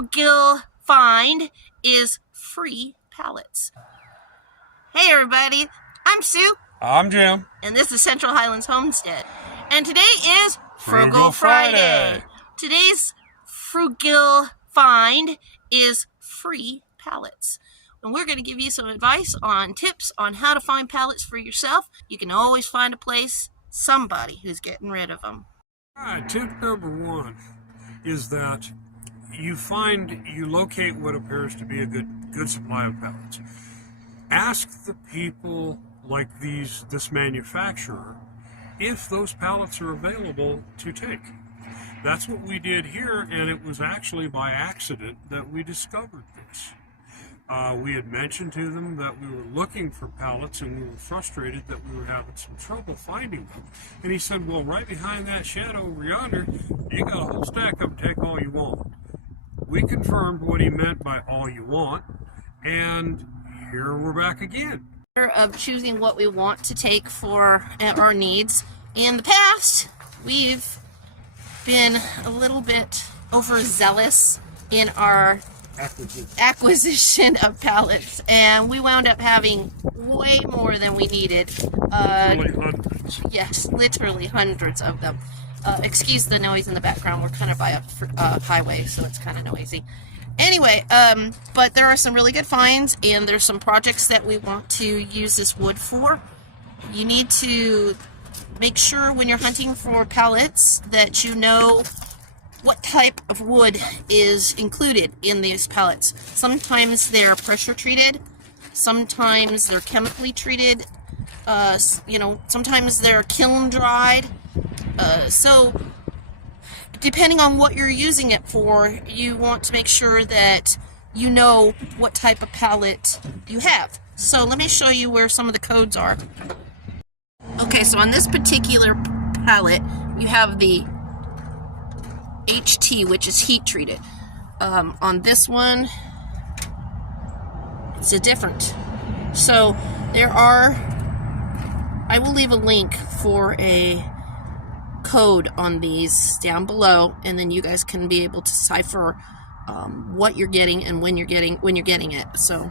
Frugal find is free pallets. Hey everybody, I'm Sue. I'm Jim. And this is Central Highlands Homestead. And today is Frugal Friday. Today's Frugal find is free pallets. And we're going to give you some advice on tips on how to find pallets for yourself. You can always find a place, somebody who's getting rid of them. All right, tip number one is that you locate what appears to be a good supply of pallets. Ask the people like this manufacturer if those pallets are available to take. That's what we did here, and it was actually by accident that we discovered this. We had mentioned to them that we were looking for pallets and we were frustrated that we were having some trouble finding them. And he said, well, right behind that shed over yonder, you got a whole stack of them, take all you want. We confirmed what he meant by all you want, and here we're back again. Of choosing what we want to take for our needs. In the past, we've been a little bit overzealous in our acquisition of pallets, and we wound up having way more than we needed. Literally hundreds. Yes, literally hundreds of them. Excuse the noise in the background. We're kind of by a highway, so it's kind of noisy. Anyway, but there are some really good finds, and there's some projects that we want to use this wood for. You need to make sure when you're hunting for pallets that you know what type of wood is included in these pallets. Sometimes they're pressure treated, sometimes they're chemically treated, sometimes they're kiln dried. So depending on what you're using it for, you want to make sure that you know what type of pallet you have. So let me show you where some of the codes are. Okay, so on this particular pallet, you have the HT, which is heat treated. On this one, it's a different. So there are, I will leave a link for a code on these down below, and then you guys can be able to decipher what you're getting and when you're getting it. So,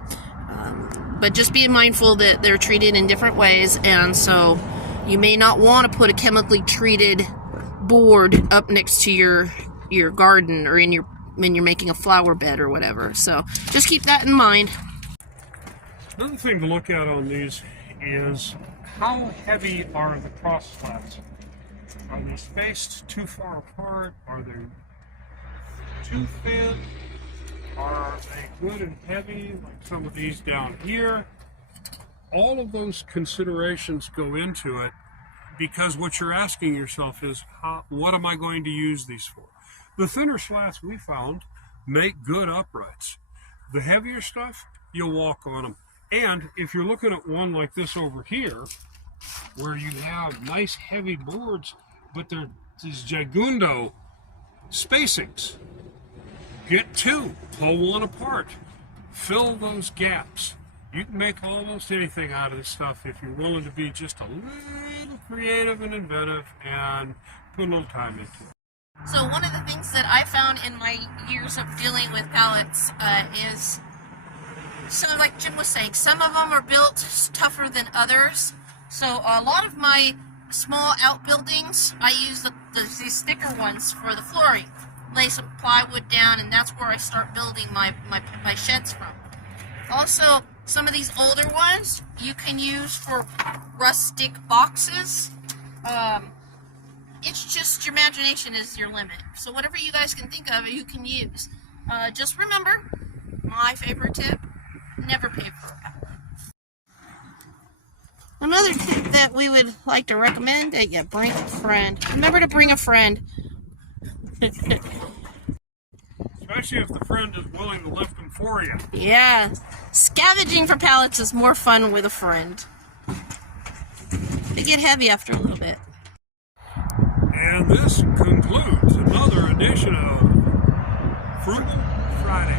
but just be mindful that they're treated in different ways, and so you may not want to put a chemically treated board up next to your garden or when you're making a flower bed or whatever. So just keep that in mind. Another thing to look at on these is how heavy are the cross slabs? Are they spaced too far apart? Are they too thin? Are they good and heavy, like some of these down here? All of those considerations go into it, because what you're asking yourself is, what am I going to use these for? The thinner slats we found make good uprights. The heavier stuff, you'll walk on them. And if you're looking at one like this over here, where you have nice heavy boards, but they're these Jagundo spacings. Get two, pull one apart, fill those gaps. You can make almost anything out of this stuff if you're willing to be just a little creative and inventive and put a little time into it. So one of the things that I found in my years of dealing with pallets is, so like Jim was saying, some of them are built tougher than others. So a lot of my small outbuildings, I use these thicker ones for the flooring. Lay some plywood down, and that's where I start building my sheds from. Also, some of these older ones you can use for rustic boxes. It's just your imagination is your limit. So whatever you guys can think of, you can use. Just remember, my favorite tip, never pay for a pallet. Another tip that we would like to recommend that you bring a friend. Remember to bring a friend. Especially if the friend is willing to lift them for you. Yeah. Scavenging for pallets is more fun with a friend. They get heavy after a little bit. And this concludes another edition of Frugal Friday.